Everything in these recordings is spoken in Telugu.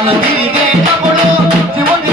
వనములు తిరిగేటప్పుడు శివుని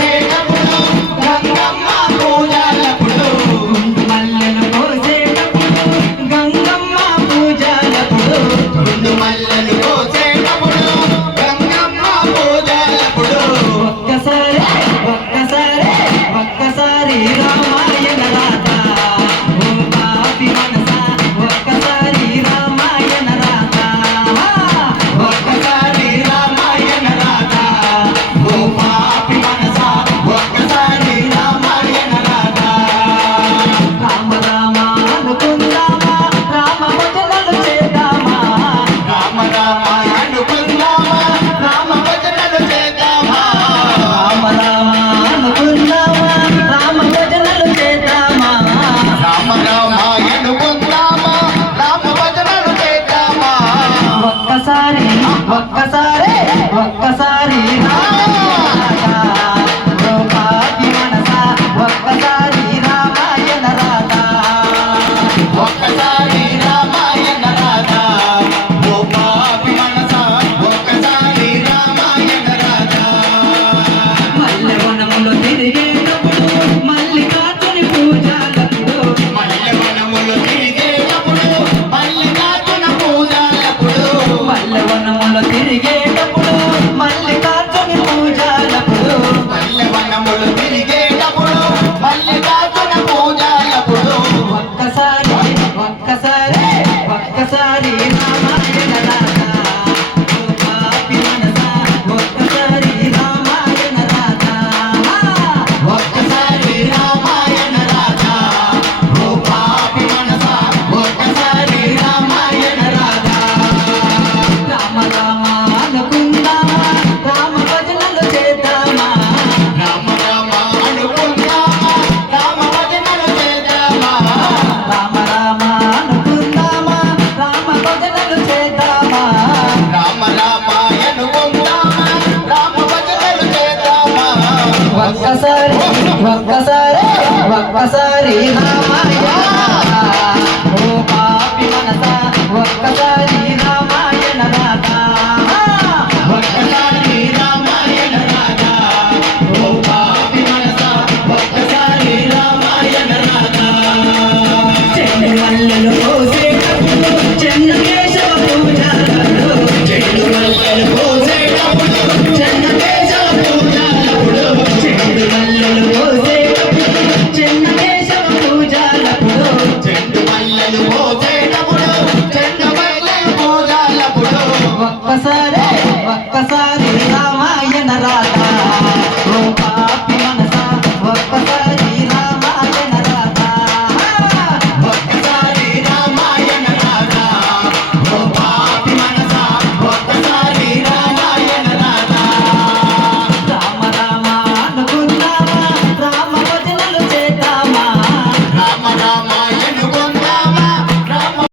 மல்லனே கொள்ளுங்கள் ఒక్కసారి ఒక్కసారి ఒక్కసారి రామాయణ ఒక్కసారి